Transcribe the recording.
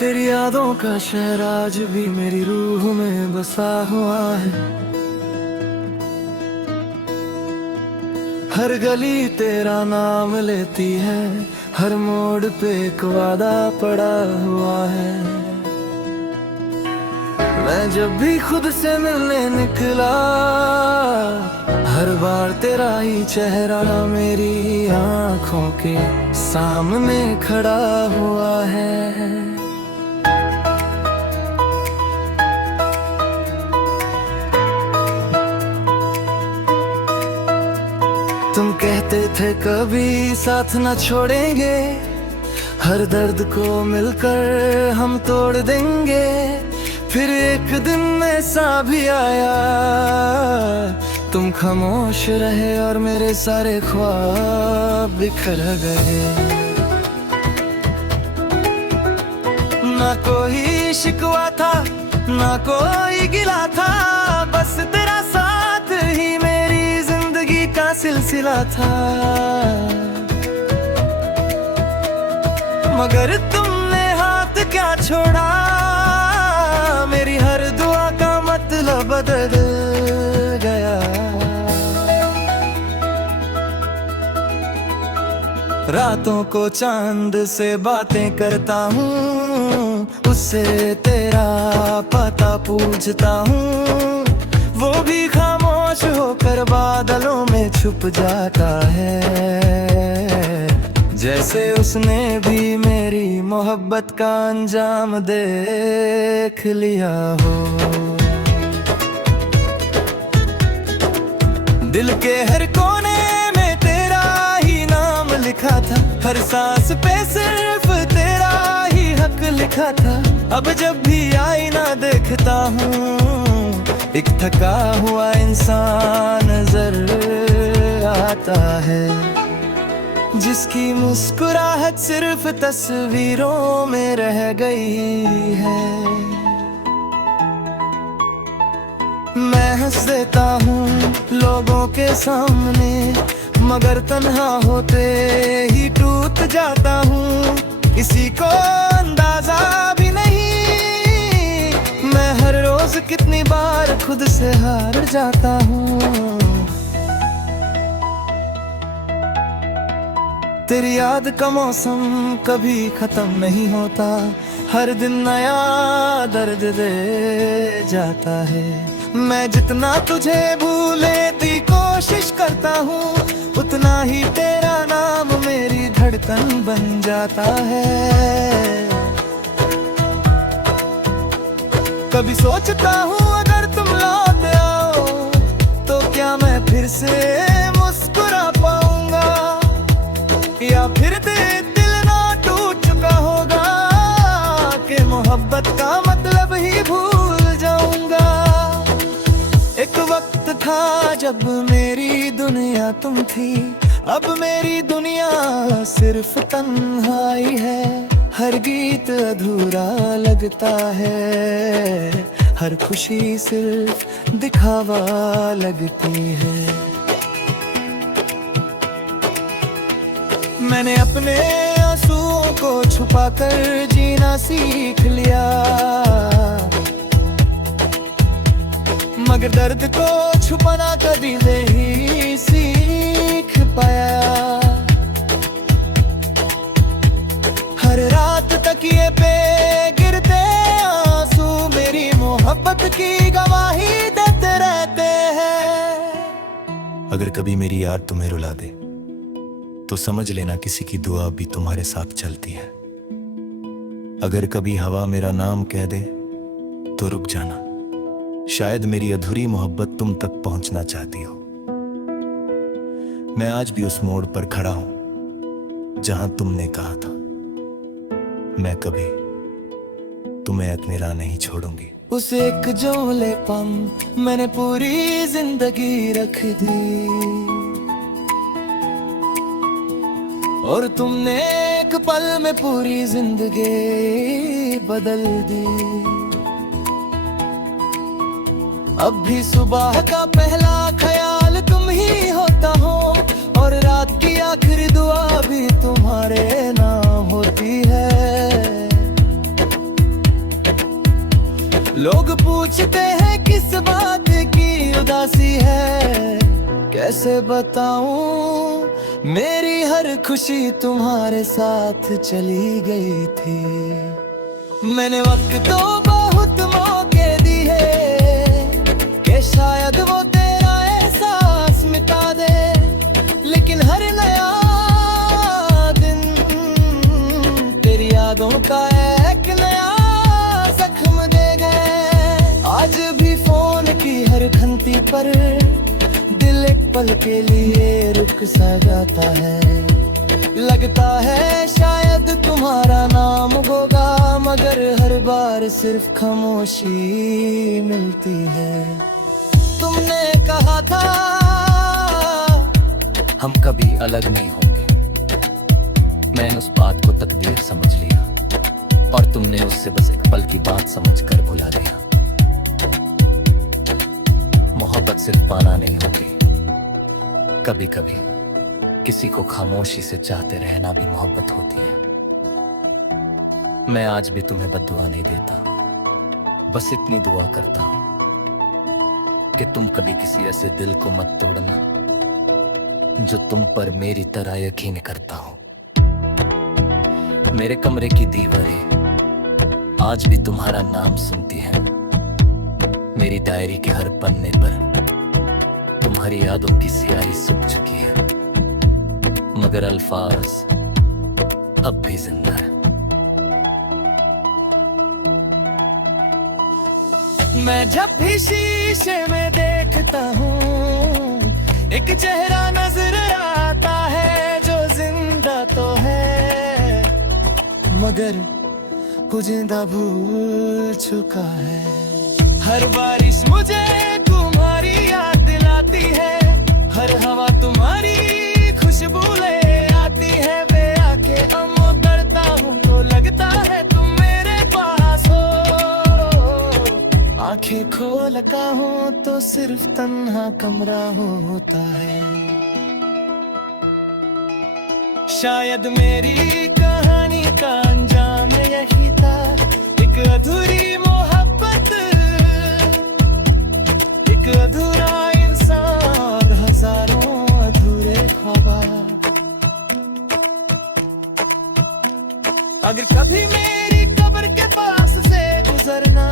तेरी यादों का शहर आज भी मेरी रूह में बसा हुआ है। हर गली तेरा नाम लेती है, हर मोड़ पे एक वादा पड़ा हुआ है। मैं जब भी खुद से मिलने निकला, हर बार तेरा ही चेहरा मेरी आंखों के सामने खड़ा हुआ है। तुम कहते थे कभी साथ न छोड़ेंगे, हर दर्द को मिलकर हम तोड़ देंगे। फिर एक दिन ऐसा भी आया, तुम खामोश रहे और मेरे सारे ख्वाब बिखर गए। ना कोई शिकवा था, ना कोई गिला था, बस तेरा साथ ही मेरी जिंदगी का सिलसिला था। मगर तुमने हाथ क्या छोड़ा, मेरी हर दुआ का मतलब बदल गया। रातों को चांद से बातें करता हूँ, उससे तेरा पता पूछता हूँ। वो भी खामोश होकर बादलों में छुप जाता है, जैसे उसने भी मेरी मोहब्बत का अंजाम देख लिया हो। दिल के हर कोने में तेरा ही नाम लिखा था, हर सांस पे सिर्फ तेरा ही हक लिखा था। अब जब भी आईना देखता हूँ, एक थका हुआ इंसान नजर आता है, जिसकी मुस्कुराहट सिर्फ तस्वीरों में रह गई है। मैं हंस देता हूँ लोगों के सामने, मगर तन्हा होते ही टूट जाता हूँ। किसी को अंदाजा भी नहीं, मैं हर रोज कितनी बार खुद से हार जाता हूँ। तेरी याद का मौसम कभी खत्म नहीं होता, हर दिन नया दर्द दे जाता है। मैं जितना तुझे भूलने की कोशिश करता हूँ, उतना ही तेरा नाम मेरी धड़कन बन जाता है। कभी सोचता हूँ अगर तुम लौट आओ, तो क्या मैं फिर से मुस्कुरा पाऊंगा, या फिर दिल ना टूट चुका होगा कि मोहब्बत का मतलब ही भूल जाऊंगा। एक वक्त था जब मेरी दुनिया तुम थी, अब मेरी दुनिया सिर्फ तन्हाई है। हर गीत अधूरा लगता है, हर खुशी सिर्फ दिखावा लगती है। मैंने अपने आंसुओं को छुपाकर जीना सीख लिया, मगर दर्द को छुपाना कभी नहीं सीख पाया। हर रात तकिए पे गिरते आंसू मेरी मोहब्बत की गवाही देते रहते हैं। अगर कभी मेरी याद तुम्हें रुला दे, तो समझ लेना किसी की दुआ भी तुम्हारे साथ चलती है। अगर कभी हवा मेरा नाम कह दे, तो रुक जाना, शायद मेरी अधूरी मोहब्बत तुम तक पहुंचना चाहती हो। मैं आज भी उस मोड़ पर खड़ा हूं जहां तुमने कहा था, मैं कभी तुम्हें अकेला नहीं छोड़ूंगी। उस एक जुमले पर मैंने पूरी जिंदगी रख दी, और तुमने एक पल में पूरी जिंदगी बदल दी। अब भी सुबह का पहला ख्याल तुम ही होता हो, और रात की आखिरी दुआ भी तुम्हारे नाम होती है। पूछते हैं किस बात की उदासी है, कैसे बताऊं मेरी हर खुशी तुम्हारे साथ चली गई थी। मैंने वक्त तो बहुत मौके दिए कि शायद वो तेरा एहसास मिटा दे, लेकिन हर नया दिन तेरी यादों का एक नया जख्म दे गए। आज भी फोन की हर घंटी पर दिल एक पल के लिए रुक सा जाता है। लगता है शायद तुम्हारा नाम होगा, मगर हर बार सिर्फ खामोशी मिलती है। तुमने कहा था हम कभी अलग नहीं होंगे, मैंने उस बात को तकदीर समझ लिया और तुमने उससे बस एक पल की बात समझकर भुला दिया। मोहब्बत सिर्फ पाना नहीं होती, कभी कभी किसी को खामोशी से चाहते रहना भी मोहब्बत होती है। मैं आज भी तुम्हें बद्दुआ नहीं देता, बस इतनी दुआ करता हूं कि तुम कभी किसी ऐसे दिल को मत तोड़ना जो तुम पर मेरी तरह यकीन करता हो। मेरे कमरे की दीवारें आज भी तुम्हारा नाम सुनती हैं, मेरी डायरी के हर पन्ने पर तुम्हारी यादों की स्याही सूख चुकी है, मगर अल्फाज अब भी जिंदा है। मैं जब भी शीशे में देखता हूँ एक चेहरा नजर आता है जो जिंदा तो है, मगर वो जिंदा भूल चुका है। हर बारिश मुझे तुम्हारी याद दिलाती है, हर हवा तुम्हारी खुशबू ले आती है। वे आके डरता हूँ तो लगता है तुम मेरे पास हो, आंखें खोलता हूँ तो सिर्फ तन्हा कमरा होता है। शायद मेरी कहानी का अंजाम यही था, एक अधूरी मोहब्बत, एक अधूरा इंसान, हजारों अधूरे ख्वाब। अगर कभी मेरी कब्र के पास से गुजरना